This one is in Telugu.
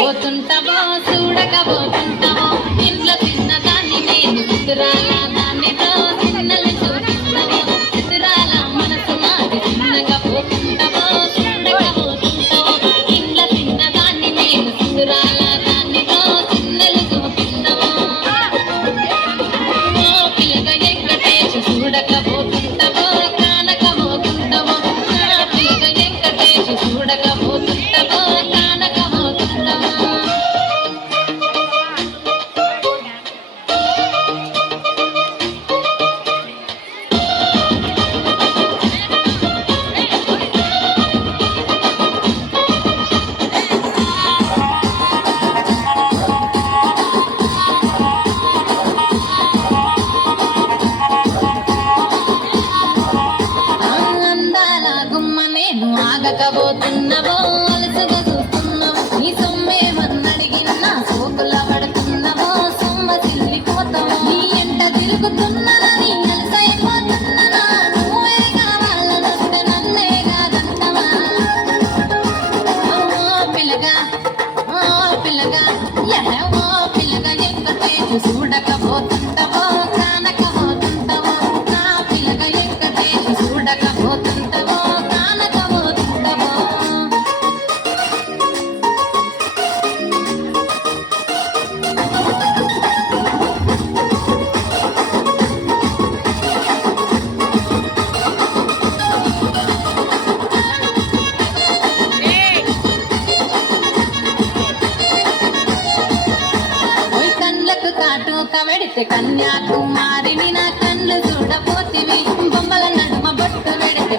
పోతుంటావో చూడకపోతుంటావో ఇంట్లో తిన్నదాన్ని నేను కుదురాల దానితో చిన్నలు చూపిస్తావో కుదురాల మనసు నాది చిన్నగా పోతుంటావో చూడకపోతుంటావో ఇంట్లో తిన్నదాన్ని నేను కుదురాల దానితో చిన్నలు చూపిస్తావో ఓ పిల్లగా ఎక్కటేసి చూడకపోతుంటావో కానకపోతుంటావో పిల్లగా ఎక్కటేసి చూడకపోతుంటావో ఆగకపోతున్నావో అలసగా చూస్తున్నావో నీ సొమ్మేమన్నడిగినా సోకుల పడుతున్నావో సొమ్మ తిరిగిపోతావో నీ ఎంట తిరుగుతున్నానా నీ అలసైపోతున్నానా నువ్వే కావాలనంటే నన్నే కాదంటావా ఓ పిల్లగా ఓ పిల్లగా ఎక్కటే చూడకపోతుంటావో కానకపోతుంటావో నా పిల్లగా ఎక్కటే చూడకపోతుంటావో కాటుక వెడితే కన్యాకుమారిని నా కళ్ళు చూడపోతివి బొమ్మల నడుమ బొట్టు వెడితే